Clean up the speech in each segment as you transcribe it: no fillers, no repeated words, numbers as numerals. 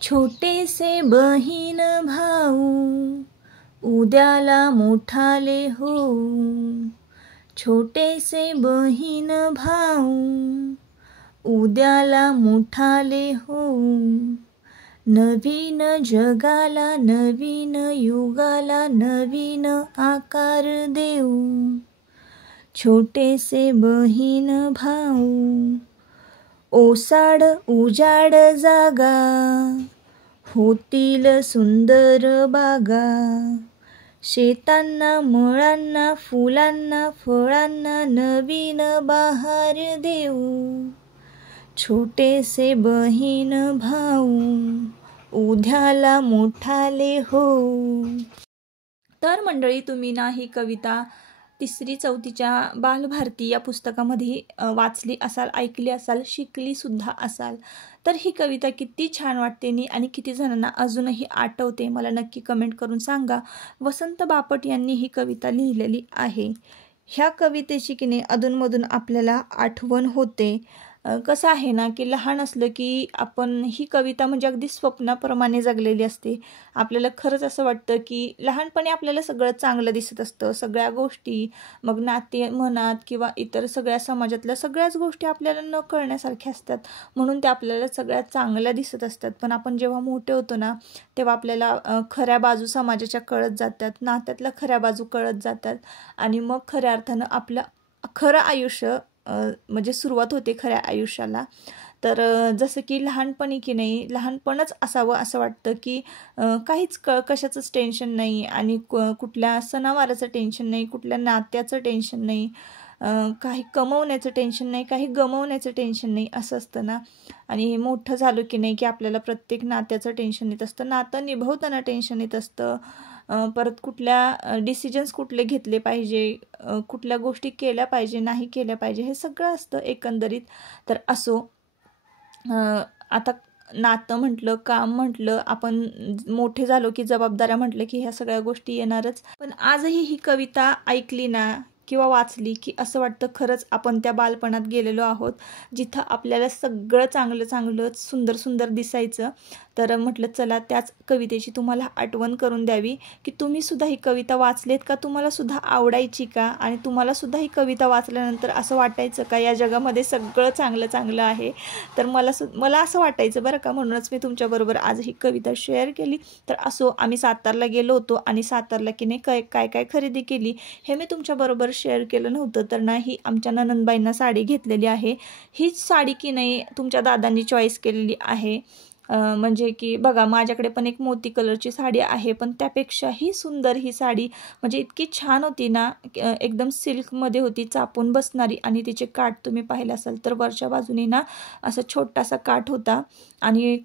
छोटेसे बहीण भाऊ उद्याला मोठाले हो. छोटेसे बहीण भाऊ उद्याला मोठाले हो. नवीन जगाला नवीन युगाला नवीन आकार देऊ. छोटेसे बहीण भाऊ ओसाड उजाड जागा होतील सुंदर बागा. शेतांना मुळांना फुलांना फळांना नवीन बहार देऊ. छोटेसे बहीण भाऊ उद्याला मोठाले हो. तर मंडळी, तुम्ही ना ही कविता 3री 4थीच्या बालभारती या पुस्तकामध्ये वाचली असाल, ऐकली असाल, शिकली सुद्धा असाल. तर ही कविता किती छान वाटते नी आणि किती जणांना अजूनही आठवते मला नक्की कमेंट करून सांगा. वसंत बापट यांनी ही कविता लिहिलेली आहे. ह्या कवितेची की नाही अधूनमधून आपल्याला आठवण होते. कसं आहे ना की लहान असलं की आपण ही कविता म्हणजे अगदी स्वप्नाप्रमाणे जगलेली असते. आपल्याला खरंच असं वाटतं की लहानपणी आपल्याला सगळं चांगलं दिसत असतं. सगळ्या गोष्टी, मग नाते म्हणत किंवा इतर सगळ्या समाजातल्या सगळ्याच गोष्टी आपल्याला न कळण्यासारख्या असतात, म्हणून त्या आपल्याला सगळ्यात चांगल्या दिसत असतात. पण आपण जेव्हा मोठे होतो ना तेव्हा आपल्याला खऱ्या बाजू समाजाच्या कळत जातात, नात्यातल्या खऱ्या बाजू कळत जातात आणि मग खऱ्या अर्थानं आपलं खरं आयुष्य म्हणजे सुरुवात होते खऱ्या आयुष्याला. तर जसं की लहानपणी की नाही लहानपणच असावं असं वाटतं की काहीच कशाचंच टेन्शन नाही आणि कुठल्या सणावाराचं टेन्शन नाही, कुठल्या नात्याचं टेन्शन नाही, काही कमवण्याचं टेन्शन नाही, काही गमवण्याचं टेन्शन नाही, असं असतं ना. आणि हे मोठं झालं की नाही की आपल्याला प्रत्येक नात्याचं टेन्शन येत असतं, नातं निभवताना टेन्शन येत असतं. परत कुठल्या डिसिजन्स कुठले घेतले पाहिजे, कुठल्या गोष्टी केल्या पाहिजे नाही केल्या पाहिजे, हे सगळं असतं एकंदरीत. तर असो, आता नातं म्हटलं, काम म्हटलं, आपण मोठे झालो की जबाबदाऱ्या म्हटलं की ह्या सगळ्या गोष्टी येणारच. पण आजही ही कविता ऐकली ना किंवा वाचली की असं वाटतं खरंच आपण त्या बालपणात गेलेलो आहोत, जिथं आपल्याला सगळं चांगलं चांगलं सुंदर सुंदर दिसायचं. तर म्हटलं चला त्याच कवितेची तुम्हाला आठवण करून द्यावी की तुम्ही सुद्धा ही कविता वाचलेत का, तुम्हाला सुद्धा आवडायची का, आणि तुम्हाला सुद्धा ही कविता वाचल्यानंतर असं वाटायचं का या जगामध्ये सगळं चांगलं चांगलं आहे. तर मला असं वाटायचं बरं का, म्हणूनच मी तुमच्याबरोबर आज ही कविता शेअर केली. तर असो, आम्ही सातारला गेलो होतो आणि सातारला की नाही काय काय खरेदी केली हे मी तुमच्याबरोबर शेअर केलं नव्हतं. तर ना ही आमच्या ननंदबाईंना साडी घेतलेली आहे. हीच साडी की नाही तुमच्या दादांनी चॉईस केलेली आहे. म्हणजे की बघा, माझ्याकडे पण एक मोती कलरची साडी आहे, पण त्यापेक्षाही सुंदर ही साडी म्हणजे इतकी छान होती ना, एकदम सिल्कमध्ये होती, चापून बसणारी. आणि तिचे काठ तुम्ही पाहिले असाल तर वरच्या बाजूने ना असा छोटासा काठ होता आणि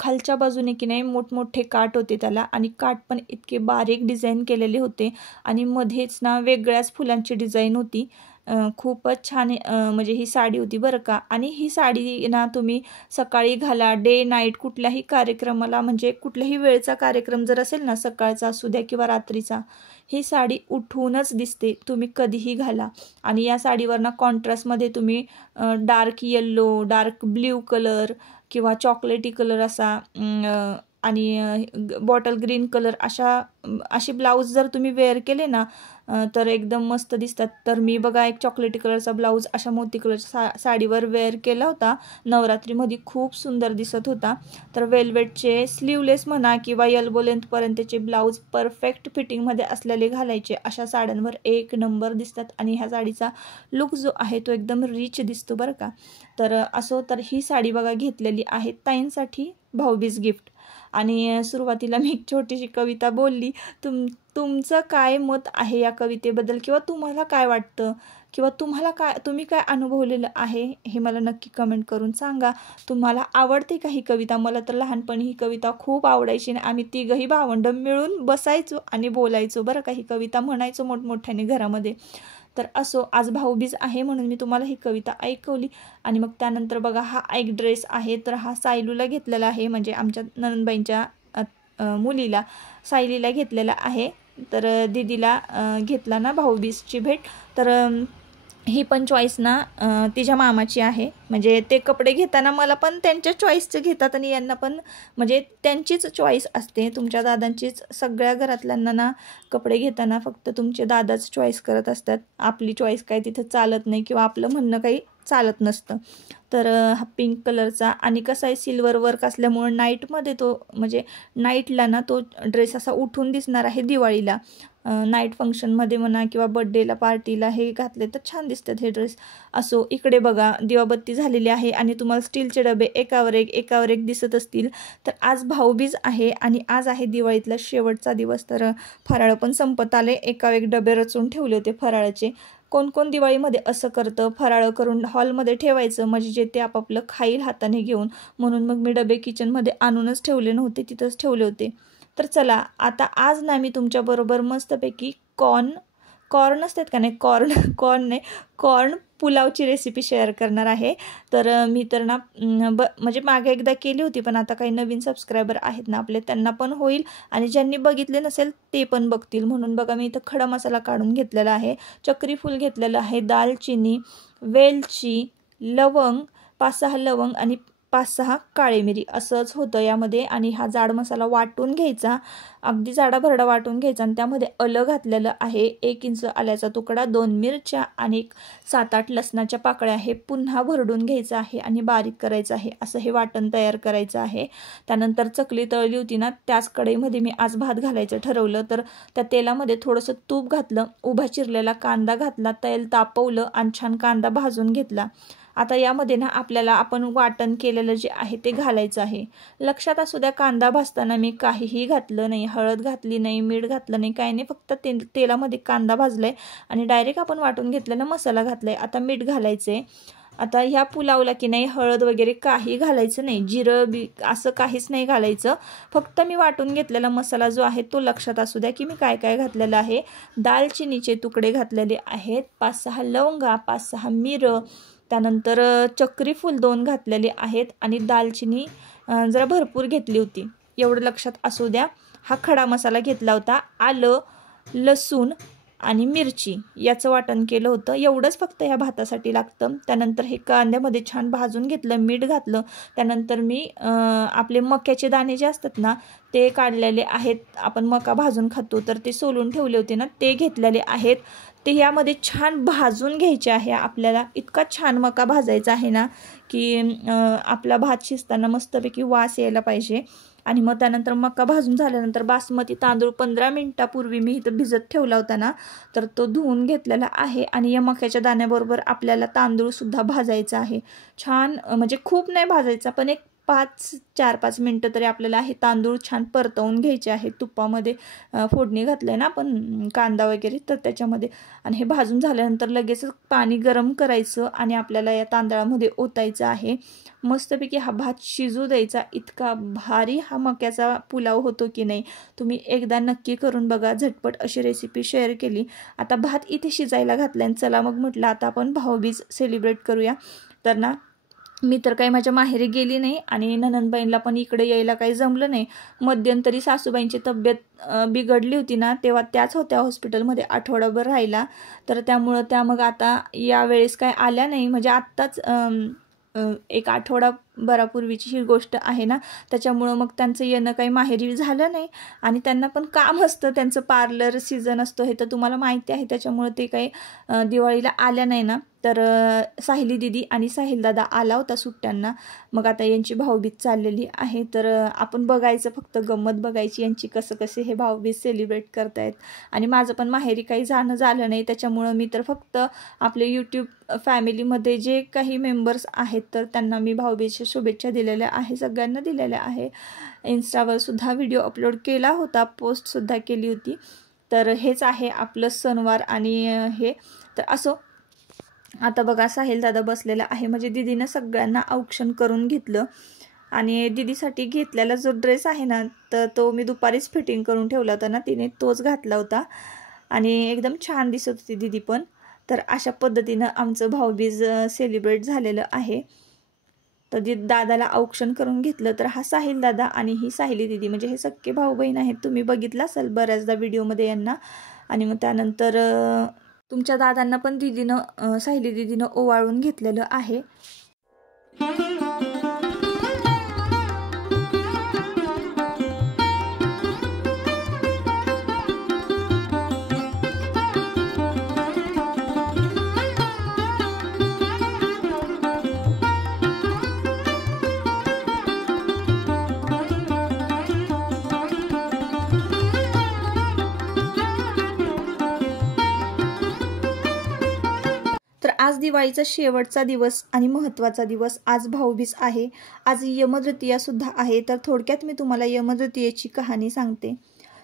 खालच्या बाजूने की नाही मोठमोठे काठ होते त्याला, आणि काठ पण इतके बारीक डिझाईन केलेले होते आणि मध्येच ना वेगळ्याच फुलांची डिझाईन होती. खूपच छान म्हणजे ही साडी होती बरं का. आणि ही साडी ना तुम्ही सकाळी घाला, डे नाईट कुठल्याही कार्यक्रमाला, म्हणजे कुठल्याही वेळचा कार्यक्रम जर असेल ना, सकाळचा असू द्या किंवा रात्रीचा, ही साडी उठूनच दिसते, तुम्ही कधीही घाला. आणि या साडीवर ना कॉन्ट्रास्टमध्ये तुम्ही dark yellow, dark blue colour किंवा चॉकलेटी कलर असा आणि बॉटल ग्रीन कलर असे ब्लाऊज जर तुम्ही वेअर केले ना तर एकदम मस्त दिसतात. तर मी बघा एक चॉकलेटी कलरचा ब्लाऊज अशा मोती कलरच्या साडीवर वेअर केला होता नवरात्रीमध्ये, खूप सुंदर दिसत होता. तर वेल्वेटचे स्लीवलेस म्हणा किंवा एल्बो लेंथपर्यंतचे ब्लाऊज परफेक्ट फिटिंगमध्ये असलेले घालायचे, अशा साड्यांवर एक नंबर दिसतात. आणि ह्या साडीचा लुक जो आहे तो एकदम रिच दिसतो बरं का. तर असो, तर ही साडी बघा घेतलेली आहे ताईंसाठी भाऊबीज गिफ्ट. आणि सुरुवातीला मी एक छोटीशी कविता बोलली. तुमचं काय मत आहे या कवितेबद्दल, किंवा तुम्हाला काय वाटतं, किंवा तुम्ही काय अनुभवलेलं आहे हे मला नक्की कमेंट करून सांगा. तुम्हाला आवडते का ही कविता? मला तर लहानपणी ही कविता खूप आवडायची आणि आम्ही तिघही भावंड मिळून बसायचो आणि बोलायचो बरं का, ही कविता म्हणायचो मोठमोठ्याने घरामध्ये. तर असो, आज भाऊबीज आहे म्हणून मी तुम्हाला ही कविता ऐकवली. आणि मग त्यानंतर बघा, हा एक ड्रेस आहे, तर हा सायलूला घेतलेला आहे, म्हणजे आमच्या ननंदबाईंच्या मुलीला सायलीला घेतलेला आहे. तर दीदीला घेतला ना भाऊबीजची भेट. तर ही पण चॉईस ना तिच्या मामाची आहे. म्हणजे ते कपडे घेताना मला पण त्यांच्या चॉईसचे घेतात आणि यांना पण म्हणजे त्यांचीच चॉईस असते. तुमच्या दादांचीच सगळ्या घरातल्यांना ना कपडे घेताना फक्त तुमचे दादाच चॉईस करत असतात. आपली चॉईस काही तिथं चालत नाही किंवा आपलं म्हणणं काही चालत नसतं. तर हा पिंक कलरचा आणि कसा आहे सिल्वर वर्क असल्यामुळं नाईटमध्ये तो म्हणजे नाईटला ना तो ड्रेस असा उठून दिसणार आहे दिवाळीला. नाईट फंक्शनमध्ये म्हणा किंवा बड्डेला पार्टीला हे घातले तर छान दिसतात हे ड्रेस. असो इकडे बघा दिवाबत्ती झालेली आहे आणि तुम्हाला स्टीलचे डबे एकावर एक दिसत असतील. तर आज भाऊबीज आहे आणि आज आहे दिवाळीतला शेवटचा दिवस. तर फराळ पण संपत आले. एकावर एक डबे रचून ठेवले होते फराळाचे. कोण कोण दिवाळीमध्ये असं करतं फराळ करून हॉलमध्ये ठेवायचं म्हणजे जे ते आपापलं खाईल हाताने घेऊन. म्हणून मग मी डबे किचनमध्ये आणूनच ठेवले नव्हते, तिथंच ठेवले होते. तर चला आता आज ना मी तुमच्याबरोबर मस्तपैकी कॉर्न असतात का नाही कॉर्न पुलावची रेसिपी शेअर करणार आहे. तर मी तर ना म्हणजे मागे एकदा केली होती पण आता काही नवीन सबस्क्रायबर आहेत ना आपले त्यांना पण होईल आणि ज्यांनी बघितले नसेल ते पण बघतील. म्हणून बघा मी इथं खडा मसाला काढून घेतलेला आहे, चक्री फूल घेतलेलं आहे, दालचिनी, वेलची, लवंग, 5-6 लवंग आणि 5-6 काळी मिरी असंच होतं यामध्ये. आणि हा जाड मसाला वाटून घ्यायचा, अगदी जाडा भरडा वाटून घ्यायचा आणि त्यामध्ये आलं घातलेलं आहे, 1 इंच आल्याचा तुकडा, 2 मिरच्या आणि 7-8 लसणाच्या पाकळ्या हे पुन्हा भरडून घ्यायचं आहे आणि बारीक करायचं आहे. असं हे वाटण तयार करायचं आहे. त्यानंतर चकली तळली होती ना त्याच कढईमध्ये मी आज भात घालायचं ठरवलं. तर त्या तेलामध्ये थोडंसं तूप घातलं, उभा चिरलेला कांदा घातला, तेल तापवलं आणि छान कांदा भाजून घेतला. आता यामध्ये ना आपल्याला आपण वाटण केलेलं जे आहे ते घालायचं आहे. लक्षात असू द्या कांदा भाजताना मी काहीही घातलं नाही, हळद घातली नाही, मीठ घातलं नाही, काही नाही. फक्त तेलामध्ये कांदा भाजलाय आणि डायरेक्ट आपण वाटून घेतलेला मसाला घातलाय. आता मीठ घालायचंय. आता ह्या पुलावला की नाही हळद वगैरे काही घालायचं नाही, जिरं बी असं काहीच नाही घालायचं. फक्त मी वाटून घेतलेला मसाला जो आहे तो लक्षात असू द्या की मी काय काय घातलेलं आहे. दालचिनीचे तुकडे घातलेले आहेत, 5-6 लवंगा, 5-6 मिरं, त्यानंतर चक्री फूल 2 घातलेले आहेत आणि दालचिनी जरा भरपूर घेतली होती, एवढं लक्षात असू द्या. हा खडा मसाला घेतला होता, आलं, लसूण आणि मिरची याचं वाटण केलं होतं. एवढंच फक्त ह्या भातासाठी लागतं. त्यानंतर हे कांद्यामध्ये छान भाजून घेतलं, मीठ घातलं. त्यानंतर मी आपले मक्याचे दाणे जे असतात ना ते काढलेले आहेत, आपण मका भाजून खातो तर ते सोलून ठेवले होते ना ते घेतलेले आहेत. ते यामध्ये छान भाजून घ्यायचे आहे आपल्याला. इतका छान मका भाजायचा आहे ना की आपला भात शिजताना मस्तपैकी वास यायला पाहिजे. आणि मग त्यानंतर मका भाजून झाल्यानंतर बासमती तांदूळ 15 मिनिटापूर्वी मी इथं भिजत ठेवला होता ना तर तो धुवून घेतलेला आहे आणि या मक्याच्या दाण्याबरोबर आपल्याला तांदूळसुद्धा भाजायचा आहे. छान म्हणजे खूप नाही भाजायचा पण एक 4-5 मिनटं तरी आपल्याला हे तांदूळ छान परतवून घ्यायचे आहे. तुपामध्ये फोडणी घातलं ना आपण कांदा वगैरे तर त्याच्यामध्ये. आणि हे भाजून झाल्यानंतर लगेच पाणी गरम करायचं आणि आपल्याला या तांदळामध्ये ओतायचं आहे. मस्तपैकी हा भात शिजू द्यायचा. इतका भारी हा मक्याचा पुलाव होतो की नाही, तुम्ही एकदा नक्की करून बघा. झटपट अशी रेसिपी शेअर केली. आता भात इथे शिजायला घातला आणि चला मग म्हटलं आता आपण भाऊबीज सेलिब्रेट करूया. तर ना मी तर काही माझ्या माहेरी गेली नाही आणि ननंदबाईंना पण इकडे यायला काही जमलं नाही. मध्यंतरी सासूबाईंची तब्येत बिघडली होती ना तेव्हा त्याच होत्या हॉस्पिटलमध्ये आठवडाभर राहिला. तर त्यामुळं त्या मग आता यावेळेस काय आल्या नाही. म्हणजे आत्ताच एक आठवडाभरापूर्वीची ही गोष्ट आहे ना, त्याच्यामुळं मग त्यांचं येणं काही माहेरी झालं नाही. आणि त्यांना पण काम असतं, त्यांचं पार्लर सीझन असतो हे तर तुम्हाला माहिती आहे. त्याच्यामुळं ते काही दिवाळीला आल्या नाही ना. तर साहिली दिदी आणि साहिल दादा आला होता सुट्ट्यांना. मग आता यांची भाऊबीज चाललेली आहे. तर आपण बघायचं, फक्त गंमत बघायची यांची कसं कसे हे भाऊबीज सेलिब्रेट करतायत. आणि माझं पण माहेरी काही जाणं झालं नाही त्याच्यामुळं मी तर फक्त आपले यूट्यूब फॅमिलीमध्ये जे काही मेंबर्स आहेत तर त्यांना मी भाऊबीजच्या शुभेच्छा दिलेल्या आहे, सगळ्यांना दिलेल्या आहे. इन्स्टावर सुद्धा व्हिडिओ अपलोड केला होता, पोस्टसुद्धा केली होती. तर हेच आहे आपलं सणवार. आणि हे तर असो. आता बघा साहिल दादा बसलेला आहे. म्हणजे दीदीनं सगळ्यांना औक्षण करून घेतलं. आणि दीदीसाठी घेतलेला जो ड्रेस आहे ना तर तो मी दुपारीच फिटिंग करून ठेवला होता ना, तिने तोच घातला होता आणि एकदम छान दिसत होती दीदी पण. तर अशा पद्धतीनं आमचं भाऊबीज सेलिब्रेट झालेलं आहे. तर दादाला औक्षण करून घेतलं. तर हा साहिल दादा आणि ही साहिली दीदी म्हणजे हे सख्खे भाऊ बहीण आहेत. तुम्ही बघितलं असाल बऱ्याचदा व्हिडिओमध्ये यांना. आणि मग त्यानंतर तुमच्या दादांना पण सायली दीदीनं ओवाळून घेतलेलं आहे. तर आज दिवाळीचा शेवटचा दिवस आणि महत्त्वाचा दिवस. आज भाऊबीज आहे. आज यमद्वितीया सुद्धा आहे. तर थोडक्यात मी तुम्हाला यमद्वितीयेची कहाणी सांगते.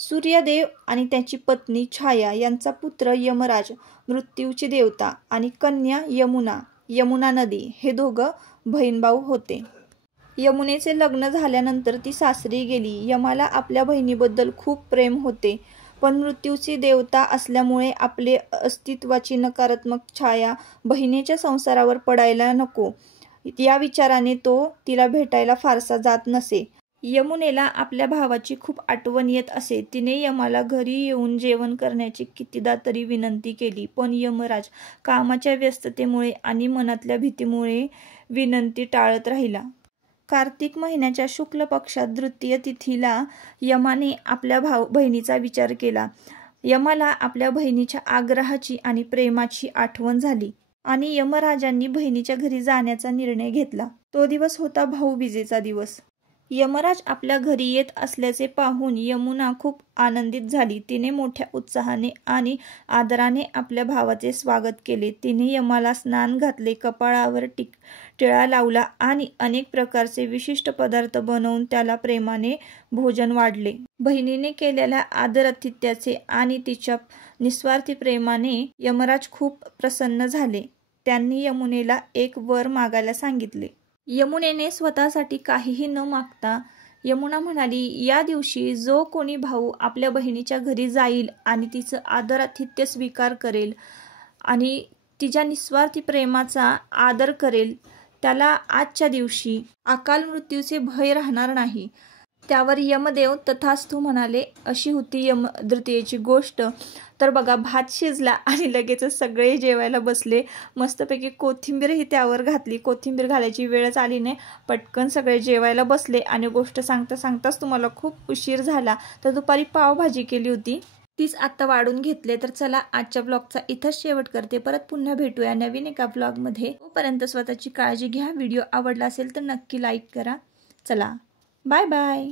सूर्यदेव आणि त्याची पत्नी छाया यांचा पुत्र यमराज, मृत्यूची देवता, आणि कन्या यमुना नदी हे दोघं बहीणभाऊ होते. यमुनेचे लग्न झाल्यानंतर ती सासरी गेली. यमाला आपल्या बहिणीबद्दल खूप प्रेम होते, पण मृत्यूची देवता असल्यामुळे आपले अस्तित्वाची नकारात्मक छाया बहिणीच्या संसारावर पडायला नको या विचाराने तो तिला भेटायला फारसा जात नसे. यमुनेला आपल्या भावाची खूप आठवण येत असे. तिने यमाला घरी येऊन जेवण करण्याची कितीदा तरी विनंती केली, पण यमराज कामाच्या व्यस्ततेमुळे आणि मनातल्या भीतीमुळे विनंती टाळत राहिला. कार्तिक महिन्याच्या शुक्ल पक्षात द्वितीय तिथीला यमाने आपल्या बहिणीचा विचार केला. यमाला आपल्या बहिणीच्या आग्रहाची आणि प्रेमाची आठवण झाली आणि यमराजांनी बहिणीच्या घरी जाण्याचा निर्णय घेतला. तो दिवस होता भाऊबीजेचा दिवस. यमराज आपल्या घरी येत असल्याचे पाहून यमुना खूप आनंदित झाली. तिने मोठ्या उत्साहाने आणि आदराने आपल्या भावाचे स्वागत केले. तिने यमाला स्नान घातले, कपाळावर टिळा लावला आणि अनेक प्रकारचे विशिष्ट पदार्थ बनवून त्याला प्रेमाने भोजन वाढले. बहिणीने केलेल्या आदरातिथ्याचे आणि तिच्या निस्वार्थी प्रेमाने यमराज खूप प्रसन्न झाले. त्यांनी यमुनेला एक वर मागायला सांगितले. यमुनेने स्वतःसाठी काहीही न मागता यमुना म्हणाली, या दिवशी जो कोणी भाऊ आपल्या बहिणीच्या घरी जाईल आणि तिचं आदरातिथ्य स्वीकार करेल आणि तिच्या निस्वार्थी प्रेमाचा आदर करेल, त्याला आजच्या दिवशी अकाल मृत्यूचे भय राहणार नाही. त्यावर यमदेव तथास्तु म्हणाले. अशी होती यमद्वितीयेची गोष्ट. तर बघा, भात शिजला आणि लगेच सगळे जेवायला बसले. मस्तपैकी कोथिंबीरही त्यावर घातली. कोथिंबीर घालायची वेळच आली नाही. पटकन सगळे जेवायला बसले आणि गोष्ट सांगता सांगताच तुम्हाला खूप उशीर झाला. तर दुपारी पावभाजी केली होती, तीच आत्ता वाढून घेतले. तर चला, आजच्या ब्लॉगचा इथंच शेवट करते. परत पुन्हा भेटूया नवीन एका ब्लॉगमध्ये. तोपर्यंत स्वतःची काळजी घ्या. व्हिडिओ आवडला असेल तर नक्की लाईक करा. चला, बाय बाय.